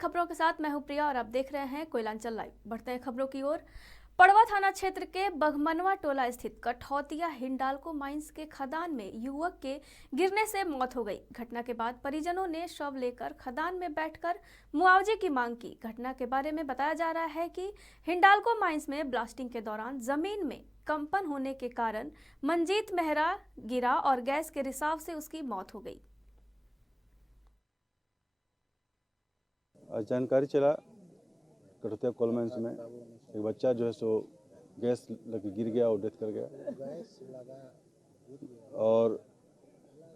खबरों के साथ मैं हूं प्रिया और आप देख रहे हैं कोयलांचल लाइव। बढ़ते हैं खबरों की ओर। पड़वा थाना क्षेत्र के बघमनवा टोला स्थित कठौतिया हिंडाल्को माइंस के खदान में युवक के गिरने से मौत हो गई। घटना के बाद परिजनों ने शव लेकर खदान में बैठकर मुआवजे की मांग की। घटना के बारे में बताया जा रहा है कि हिंडाल्को माइंस में ब्लास्टिंग के दौरान जमीन में कंपन होने के कारण मंजीत मेहरा गिरा और गैस के रिसाव से उसकी मौत हो गई। जानकारी चला कठौतिया कोल माइंस में एक बच्चा जो है सो गैस लग गिर गया और डेथ कर गया। और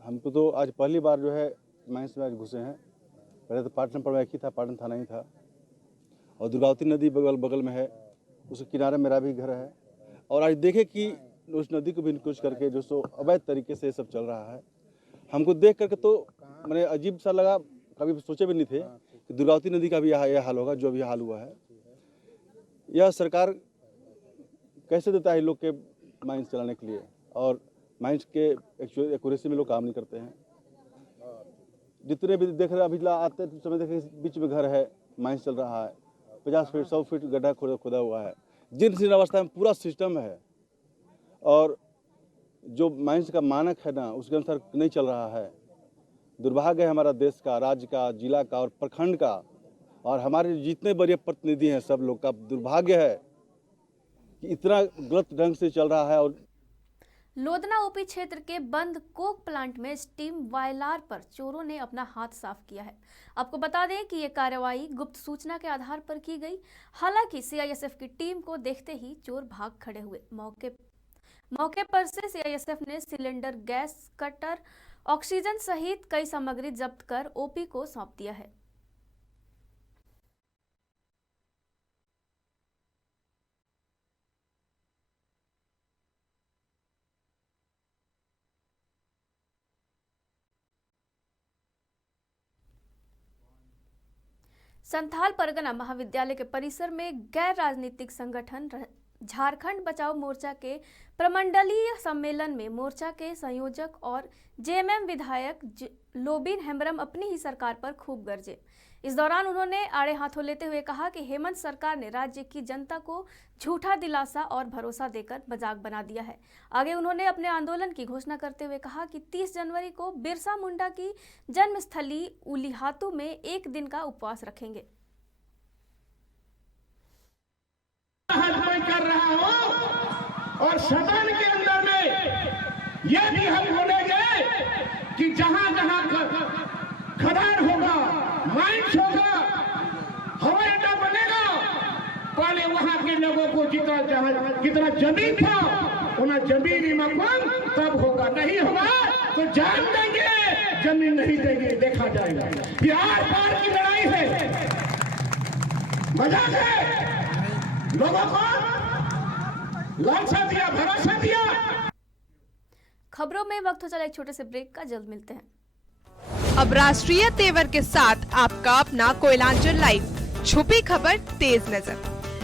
हमको तो आज पहली बार जो है माइंस में आज घुसे हैं। पहले तो पाटन पर एक ही था, पाटन थाना ही था और दुर्गावती नदी बगल में है, उसके किनारे मेरा भी घर है। और आज देखे कि उस नदी को भी निकुच करके जो सो अवैध तरीके से सब चल रहा है। हमको देख करके तो मैंने अजीब सा लगा, कभी सोचे भी नहीं थे कि दुर्गावती नदी का भी यह हाल होगा जो अभी हाल हुआ है। यह सरकार कैसे देता है लोग के माइंस चलाने के लिए, और माइंस के एक्यूरेसी में लोग काम नहीं करते हैं। जितने भी देख रहे अभी आते समय देखे बीच में घर है, माइंस चल रहा है, 50 फीट 100 फीट गड्ढा खोदा हुआ है, जीर्ण अवस्था में पूरा सिस्टम है। और जो माइंस का मानक है ना उसके अनुसार नहीं चल रहा है। दुर्भाग्य है हमारा देश का, राज्य का, जिला का और प्रखंड का, और हमारे जितने बड़े प्रतिनिधि हैं सब लोग का दुर्भाग्य है कि इतना गलत ढंग से चल रहा है। और लोधना ओपी क्षेत्र के बंद कोक प्लांट में स्टीम बॉयलर पर चोरों ने अपना हाथ साफ किया है। आपको बता दें कि ये कार्रवाई गुप्त सूचना के आधार पर की गई। हालांकि सीआईएसएफ की टीम को देखते ही चोर भाग खड़े हुए। मौके पर से सीआईएसएफ ने सिलेंडर, गैस कटर, ऑक्सीजन सहित कई सामग्री जब्त कर ओपी को सौंप दिया है। संथाल परगना महाविद्यालय के परिसर में गैर राजनीतिक संगठन झारखंड बचाओ मोर्चा के प्रमंडलीय सम्मेलन में मोर्चा के संयोजक और जेएमएम विधायक लोबिन हेम्ब्रम अपनी ही सरकार पर खूब गरजे। इस दौरान उन्होंने आड़े हाथों लेते हुए कहा कि हेमंत सरकार ने राज्य की जनता को झूठा दिलासा और भरोसा देकर मजाक बना दिया है। आगे उन्होंने अपने आंदोलन की घोषणा करते हुए कहा कि 30 जनवरी को बिरसा मुंडा की जन्मस्थली उलीहातू में एक दिन का उपवास रखेंगे। कर रहा हूं और सदन के अंदर में यह भी हम बोलेंगे कि जहां जहां खदान होगा, माइंस होगा, हवाई अड्डा बनेगा, पहले वहां के लोगों को कितना जमीन था उन्हें जमीनी मकान तब होगा, नहीं होगा तो जान देंगे, जमीन नहीं देंगे, देखा जाएगा। ये आर पार की लड़ाई है, मजाक है। लोगों को लालसा दिया, भरोसा दिया। खबरों में वक्त हो चला एक छोटे से ब्रेक का, जल्द मिलते हैं। अब राष्ट्रीय तेवर के साथ आपका अपना कोयलांचल लाइव, छुपी खबर तेज नजर,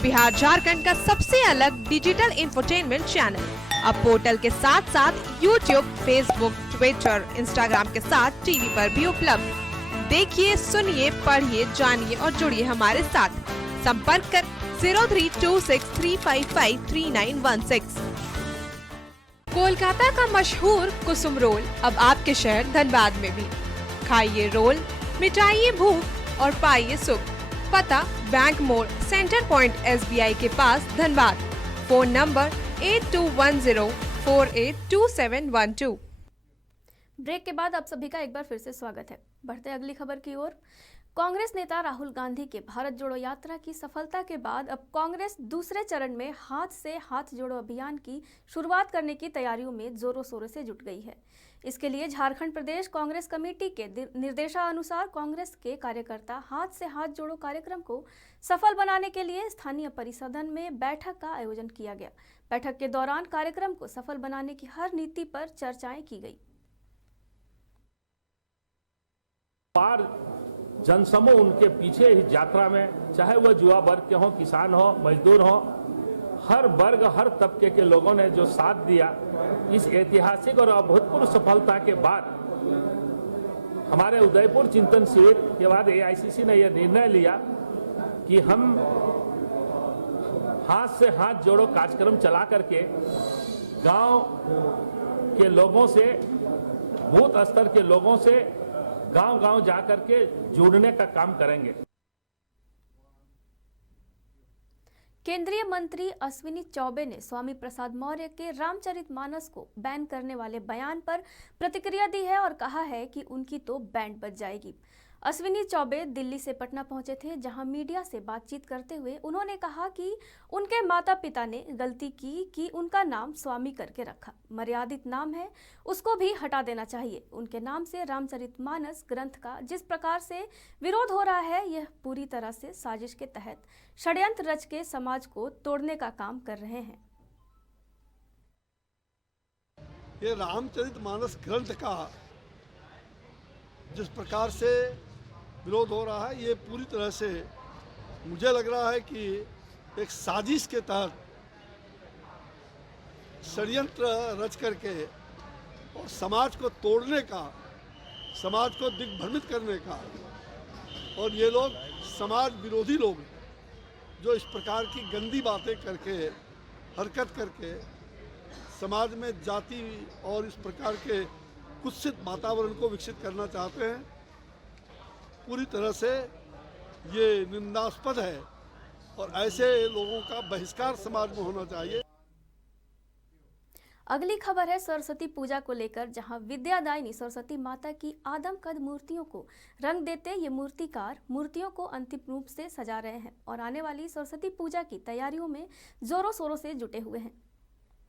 बिहार झारखंड का सबसे अलग डिजिटल इंफोटेनमेंट चैनल। अब पोर्टल के साथ साथ यूट्यूब, फेसबुक, ट्विटर, इंस्टाग्राम के साथ टीवी पर भी उपलब्ध। देखिए, सुनिए, पढ़िए, जानिए और जुड़िए हमारे साथ। संपर्क कर 032635533916। कोलकाता का मशहूर कुसुम रोल अब आपके शहर धनबाद में भी। खाइए रोल, मिटाइए भूख और पाइए सुख। पता बैंक मोड़, सेंटर पॉइंट SBI के पास, धनबाद। Phone number 8210482712। ब्रेक के बाद आप सभी का एक बार फिर से स्वागत है। बढ़ते अगली खबर की ओर। कांग्रेस नेता राहुल गांधी के भारत जोड़ो यात्रा की सफलता के बाद अब कांग्रेस दूसरे चरण में हाथ से हाथ जोड़ो अभियान की शुरुआत करने की तैयारियों में जोरों शोरों से जुट गई है। इसके लिए झारखंड प्रदेश कांग्रेस कमेटी के निर्देशानुसार कांग्रेस के कार्यकर्ता हाथ से हाथ जोड़ो कार्यक्रम को सफल बनाने के लिए स्थानीय परिसदन में बैठक का आयोजन किया गया। बैठक के दौरान कार्यक्रम को सफल बनाने की हर नीति पर चर्चाएं की गई। जनसमूह उनके पीछे ही यात्रा में, चाहे वह युवा वर्ग के हों, किसान हो, मजदूर हो, हर वर्ग हर तबके के लोगों ने जो साथ दिया, इस ऐतिहासिक और अभूतपूर्व सफलता के बाद हमारे उदयपुर चिंतन शिविर के बाद एआईसीसी ने यह निर्णय लिया कि हम हाथ से हाथ जोड़ो कार्यक्रम चला करके गांव के लोगों से, बूथ स्तर के लोगों से गांव-गांव जा करके जोड़ने का काम करेंगे। केंद्रीय मंत्री अश्विनी चौबे ने स्वामी प्रसाद मौर्य के रामचरितमानस को बैन करने वाले बयान पर प्रतिक्रिया दी है और कहा है कि उनकी तो बैंड बज जाएगी। अश्विनी चौबे दिल्ली से पटना पहुंचे थे, जहां मीडिया से बातचीत करते हुए उन्होंने कहा कि उनके माता पिता ने गलती की कि उनका नाम स्वामी करके रखा। मर्यादित नाम है, उसको भी हटा देना चाहिए। उनके नाम से रामचरितमानस ग्रंथ का जिस प्रकार से विरोध हो रहा है, यह पूरी तरह से साजिश के तहत षड्यंत्र रच के समाज को तोड़ने का काम कर रहे हैं। ये रामचरितमानस ग्रंथ का जिस प्रकार से विरोध हो रहा है, ये पूरी तरह से मुझे लग रहा है कि एक साजिश के तहत षड्यंत्र रच करके और समाज को तोड़ने का, समाज को दिग्भ्रमित करने का, और ये लोग समाज विरोधी लोग जो इस प्रकार की गंदी बातें करके, हरकत करके समाज में जाति और इस प्रकार के कुत्सित वातावरण को विकसित करना चाहते हैं, पूरी तरह से ये निंदास्पद है और ऐसे लोगों का बहिष्कार समाज में होना चाहिए। अगली खबर है सरस्वती पूजा को लेकर, जहां विद्यादायिनी सरस्वती माता की आदमकद मूर्तियों को रंग देते ये मूर्तिकार मूर्तियों को अंतिम रूप से सजा रहे हैं और आने वाली सरस्वती पूजा की तैयारियों में जोरों शोरों से जुटे हुए हैं।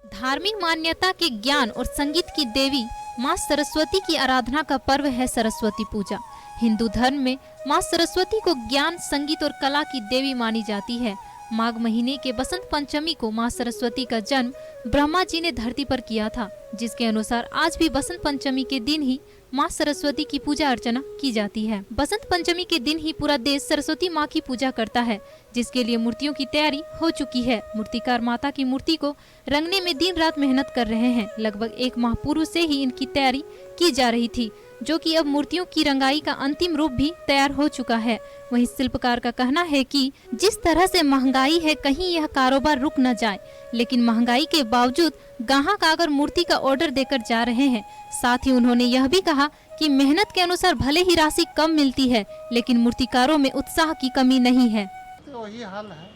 धार्मिक मान्यता के ज्ञान और संगीत की देवी माँ सरस्वती की आराधना का पर्व है सरस्वती पूजा। हिंदू धर्म में माँ सरस्वती को ज्ञान, संगीत और कला की देवी मानी जाती है। माघ महीने के बसंत पंचमी को माँ सरस्वती का जन्म ब्रह्मा जी ने धरती पर किया था, जिसके अनुसार आज भी बसंत पंचमी के दिन ही माँ सरस्वती की पूजा अर्चना की जाती है। बसंत पंचमी के दिन ही पूरा देश सरस्वती माँ की पूजा करता है, जिसके लिए मूर्तियों की तैयारी हो चुकी है। मूर्तिकार माता की मूर्ति को रंगने में दिन रात मेहनत कर रहे हैं। लगभग 1 माह पूर्व से ही इनकी तैयारी की जा रही थी, जो कि अब मूर्तियों की रंगाई का अंतिम रूप भी तैयार हो चुका है। वहीं शिल्पकार का कहना है कि जिस तरह से महंगाई है, कहीं यह कारोबार रुक न जाए, लेकिन महंगाई के बावजूद ग्राहक आकर मूर्ति का ऑर्डर देकर जा रहे हैं। साथ ही उन्होंने यह भी कहा कि मेहनत के अनुसार भले ही राशि कम मिलती है, लेकिन मूर्तिकारों में उत्साह की कमी नहीं है। तो वही हाल है,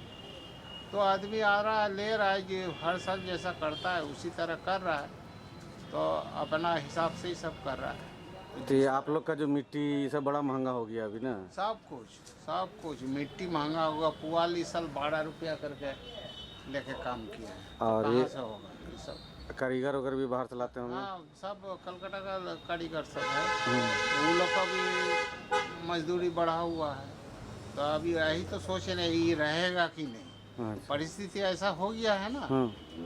तो आदमी आ रहा है, ले रहा है, जो हर साल जैसा करता है उसी तरह कर रहा है, तो अपना हिसाब से ही सब कर रहा है। तो ये आप लोग का जो मिट्टी ये सब बड़ा महंगा हो गया अभी ना? सब कुछ मिट्टी महंगा होगा। पुआल इस साल 12 रुपया करके लेके काम किया है, और कहाँ ये से होगा? ये सब कारीगर वगैरह भी बाहर से लाते होंगे? हाँ, सब कलकत्ता का कारीगर सब है, उन लोग का भी मजदूरी बढ़ा हुआ है। तो अभी यही तो सोच रहे ये रहेगा कि नहीं। परिस्थिति ऐसा हो गया है ना,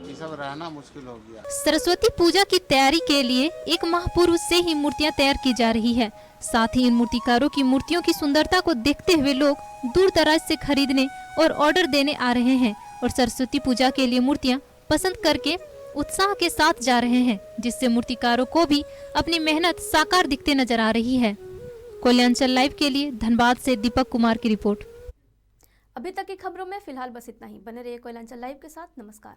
ये सब रहना मुश्किल हो गया। सरस्वती पूजा की तैयारी के लिए 1 माह पूर्व से ही मूर्तियां तैयार की जा रही है। साथ ही इन मूर्तिकारों की मूर्तियों की सुंदरता को देखते हुए लोग दूर दराज से खरीदने और ऑर्डर देने आ रहे हैं और सरस्वती पूजा के लिए मूर्तियां पसंद करके उत्साह के साथ जा रहे हैं, जिससे मूर्तिकारों को भी अपनी मेहनत साकार दिखते नजर आ रही है। कोयलांचल लाइव के लिए धनबाद से दीपक कुमार की रिपोर्ट। अभी तक की खबरों में फिलहाल बस इतना ही। बने रहिए कोयलांचल लाइव के साथ। नमस्कार।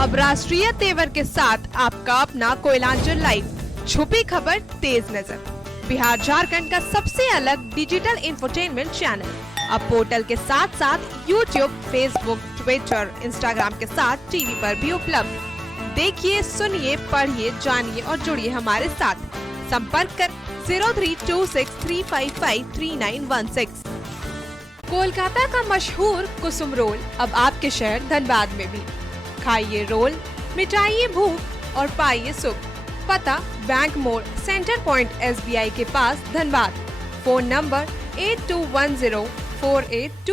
अब राष्ट्रीय तेवर के साथ आपका अपना कोयलांचल लाइव, छुपी खबर तेज नजर, बिहार झारखंड का सबसे अलग डिजिटल इंफोटेनमेंट चैनल। अब पोर्टल के साथ साथ यूट्यूब, फेसबुक, ट्विटर, इंस्टाग्राम के साथ टीवी पर भी उपलब्ध। देखिए, सुनिए, पढ़िए, जानिए और जुड़िए हमारे साथ। संपर्क कर 032635533916। कोलकाता का मशहूर कुसुम रोल अब आपके शहर धनबाद में भी। खाइए रोल, मिटाइए भूख और पाइए सुख। पता बैंक मोड़, सेंटर पॉइंट SBI के पास, धनबाद। Phone number 821048